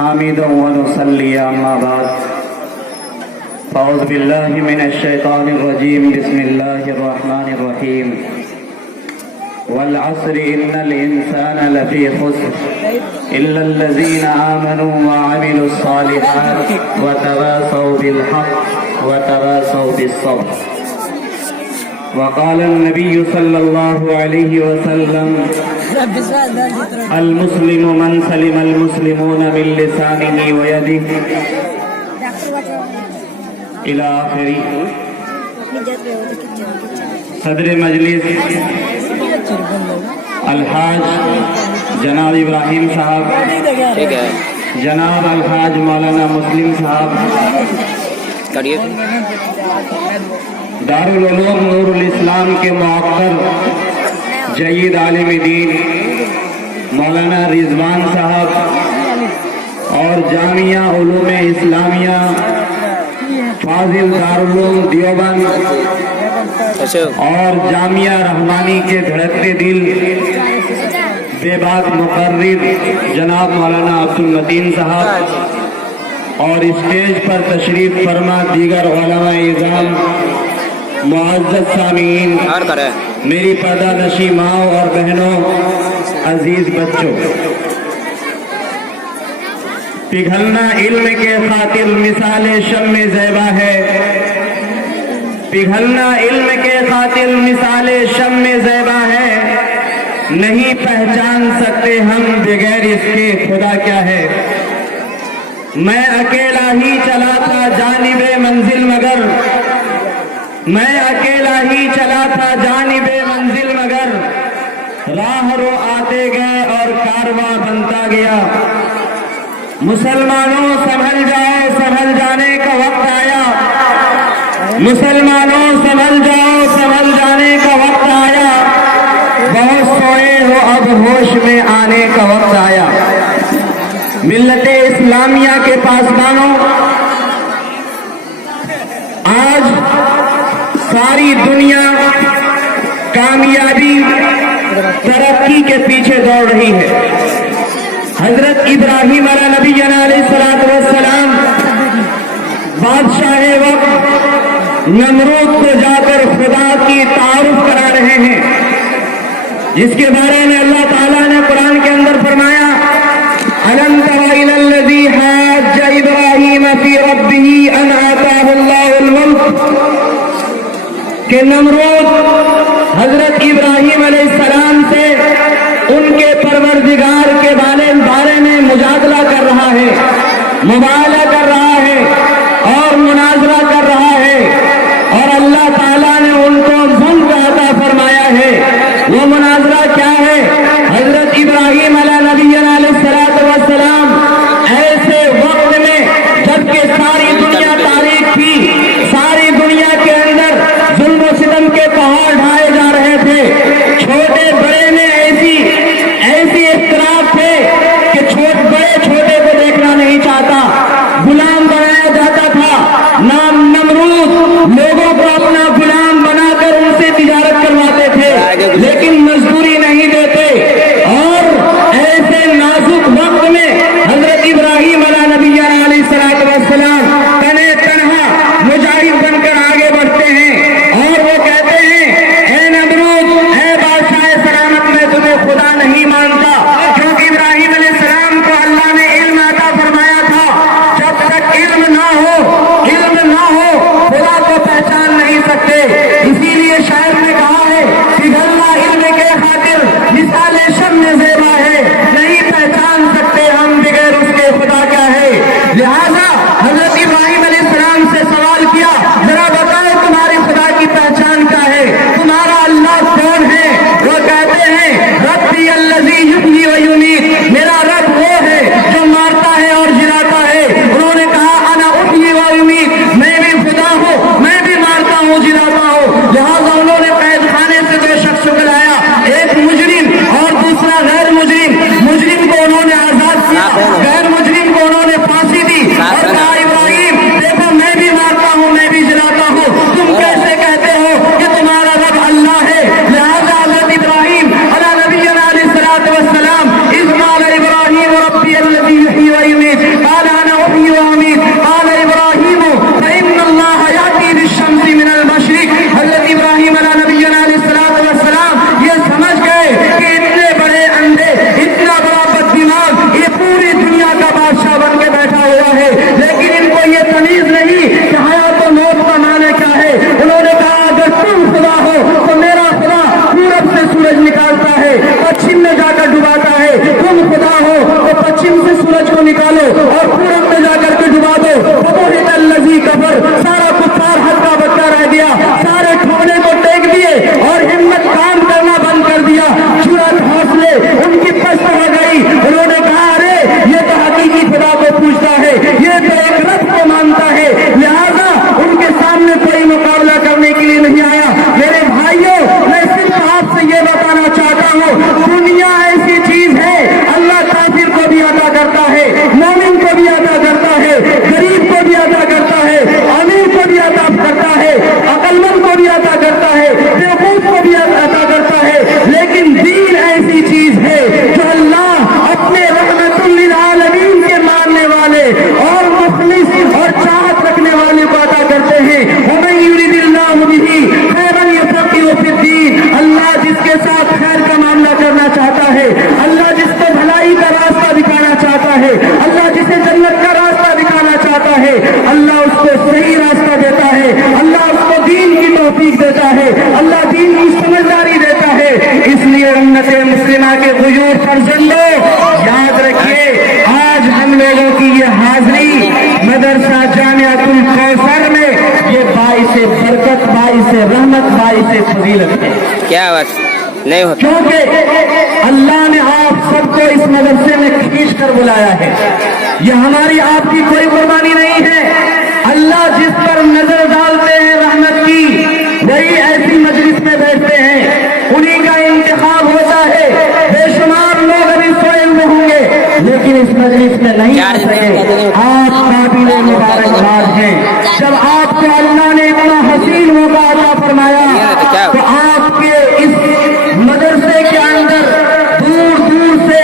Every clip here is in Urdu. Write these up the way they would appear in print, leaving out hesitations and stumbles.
حامدا ونصلي أما بعد فأعوذ بالله من الشيطان الرجيم بسم الله الرحمن الرحيم والعصر إن الإنسان لفي خسر إلا الذين آمنوا وعملوا الصالحات وتواصوا بالحق وتواصوا بالصبر. وقال النبي صلى الله عليه وسلم المسلم من سلم المسلمون من لسانه ويده إلى آخره. صدر مجلس الحاج جناب ابراہیم صاحب، جناب الحاج مولانا مسلم صاحب، دارالعلوم نور الاسلام کے موقر جید عالم دین مولانا رضوان صاحب اور جامعہ علوم اسلامیہ فاضل دارالعلوم دیوبند اور جامعہ رحمانی کے دھڑکتے دل بے باک مقرر جناب مولانا عبدالمتین صاحب اور اسٹیج پر تشریف فرما دیگر علماء اعظام، معزز سامعین، میری پردہ نشی ماں اور بہنوں، عزیز بچوں، پگھلنا علم کے خاطر مثال شمع زیبا ہے، پگھلنا علم کے خاطر مثال شمع زیبا ہے، نہیں پہچان سکتے ہم بغیر اس کے خدا کیا ہے. میں اکیلا ہی چلا تھا جانب منزل مگر، میں اکیلا ہی چلا تھا جانب منزل مگر، راہ رو آتے گئے اور کارواں بنتا گیا. مسلمانوں سنبھل جاؤ، سنبھل جانے کا وقت آیا. مسلمانوں سنبھل جاؤ، سنبھل جانے کا وقت آیا. بہت سوئے ہو اب ہوش میں آنے کا وقت آیا. ملت اسلامیہ کے پاسبانوں، آج ساری دنیا کامیابی ترقی کے پیچھے دوڑ رہی ہے. حضرت ابراہیم علیہ نبینا علیہ السلام بادشاہ وقت نمرود کو جا کر خدا کی تعارف کرا رہے ہیں، جس کے بارے میں اللہ تعالیٰ نے قرآن کے اندر فرمایا أَلَمْ تَرَ إِلَى الَّذِي حَاجَّ إِبْرَاهِيمَ فِي رَبِّهِ أَنْ آتَاهُ اللَّهُ الْمُلْكَ، کہ نمرود حضرت ابراہیم علیہ السلام سے ان کے پروردگار کے بارے میں مجادلہ کر رہا ہے، مباہلہ کر رہا ہے اور مناظرہ کر رہا ہے، اور اللہ تعالیٰ نے ان کو ملک عطا فرمایا ہے. وہ مناظرہ کیا ہے؟ حضرت ابراہیم علیہ نبینا علیہ السلام ایسے وقت میں جبکہ ساری دنیا تاریخ تھی، ساری دنیا کے اندر ظلم و ستم کے پہاڑ ڈھائے جا رہے تھے، چھوٹے بڑے میں ایسی اختلاف تھے کہ بڑے چھوٹے کو دیکھنا نہیں چاہتا، ہے, اللہ جسے جنت کا راستہ دکھانا چاہتا ہے اللہ اس کو صحیح راستہ دیتا ہے, اللہ اس کو دین کی توفیق دیتا ہے, اللہ دین کی سمجھداری دیتا ہے. اس لیے امت مسلمہ کے بزرگ فرزندوں یاد رکھیے, آج ہم لوگوں کی یہ حاضری مدرسہ جامعۃ الکوثر میں یہ باعث برکت, باعث رحمت, باعث فضیلت ہے. کیا بات نہیں ہوتا, کیونکہ اللہ نے آپ سب کو اس مدرسے میں کھینچ کر بلایا ہے. یہ ہماری آپ کی کوئی قربانی نہیں ہے. اللہ جس پر نظر ڈالتے ہیں رحمت کی وہی ایسی مجلس میں بیٹھتے ہیں, انہی کا انتخاب ہوتا ہے. بے شمار لوگ ابھی سوئے ہوئے ہوں گے لیکن اس مجلس میں نہیں آ سکے. آپ قابل مبارکباد ہیں. جب آپ کو اللہ نے اتنا حسین موقع عطا فرمایا تو آپ کے اس مدرسے کے اندر دور دور سے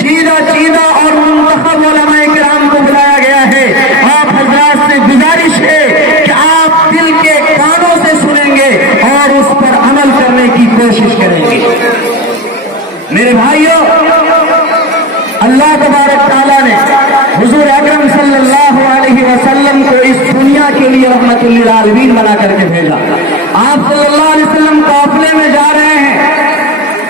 چیدہ اور منتخب علماء کرام کو بلایا گیا ہے. آپ حضرات سے گزارش ہے کہ آپ دل کے کانوں سے سنیں گے اور اس پر عمل کرنے کی کوشش کریں گے. میرے بھائیوں, اللہ تبارک تعالیٰ نے حضور اکرم صلی اللہ علیہ وسلم کو اس دنیا کے لیے رحمت للعالمین بنا کر کے بھیجا. آپ صلی اللہ علیہ وسلم قافلے میں جا رہے ہیں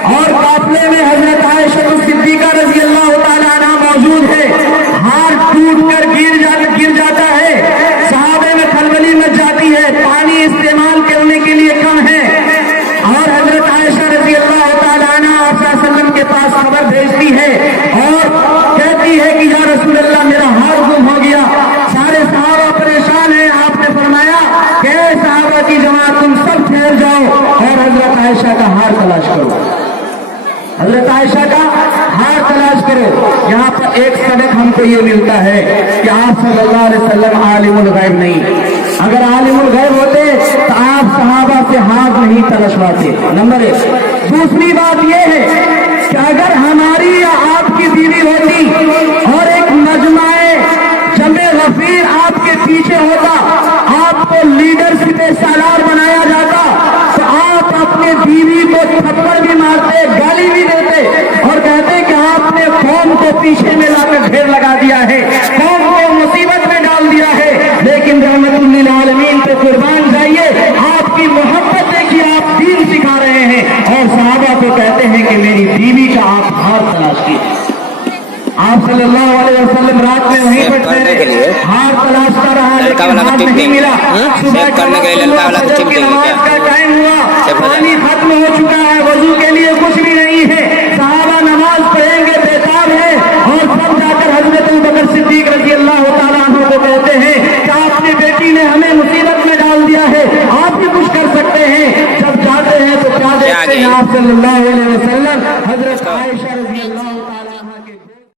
اور قافلے میں حضرت عائشہ صدیقہ رضی اللہ تعالیٰ عنہ موجود ہے. ہاتھ ٹوٹ کر گر جاتا ہے, صحابے میں کھلبلی مچ جاتی ہے, پانی استعمال کرنے کے لیے کم ہے اور حضرت عائشہ رضی اللہ تعالیٰ عنہ آپ صلی اللہ علیہ وسلم کے پاس خبر بھیجتی ہے اور کہتی ہے کہ یا رسول اللہ میرا ہار گم ہو گیا. سارے صحابہ پریشان ہیں. آپ نے فرمایا کہ اے صحابہ کی جماعت تم سب ٹھہر جاؤ اور حضرت عائشہ کا ہار تلاش کرو, حضرت عائشہ کا ہار تلاش کرو. یہاں پر ایک سبق ہم کو یہ ملتا ہے کہ آپ صلی اللہ علیہ وسلم عالم الغیب نہیں. اگر عالم الغیب ہوتے تو آپ صحابہ سے ہار نہیں تلاشواتے. نمبر 1. دوسری بات یہ ہے کہ اگر ہماری یا آپ کی بیوی ہوتی اور ایک مجمع جمع غفیر آپ کے پیچھے ہوتا, آپ کو لیڈرشپ سالار بنایا جاتا تو آپ اپنے بیوی کو تھپڑ بھی مارتے, گالی بھی دیتے اور کہتے کہ آپ نے قوم کو پیچھے میں لا کر ڈھیر لگا دیا ہے, قوم کو مصیبت میں ڈال دیا ہے. لیکن رحمت للعالمین پہ قربان جائیے, آپ کی محبت دیکھیے, آپ دین سکھا رہے ہیں اور صحابہ کو کہتے ہیں کہ میری بیوی کا آپ ہار تلاش کیجیے. آپ صلی اللہ علیہ وسلم رات میں وہیں پر ٹھہرے, ہار تلاشتا رہا لیکن ہار نہیں ملا. صبح نماز کا ٹائم ہوا, پانی ختم ہو چکا ہے, وضو کے لیے کچھ بھی نہیں ہے. صحابہ نماز پڑھیں گے بیکار ہے اور سب جا کر حضرت ابوبکر صدیق رضی اللہ تعالیٰ عنہ کو کہتے ہیں کہ آپ کی بیٹی نے ہمیں مصیبت میں ڈال دیا ہے, آپ بھی کچھ کر سکتے ہیں. جب جاتے ہیں تو کیا دیکھتے ہیں آپ صلی اللہ علیہ وسلم حضرت عائشہ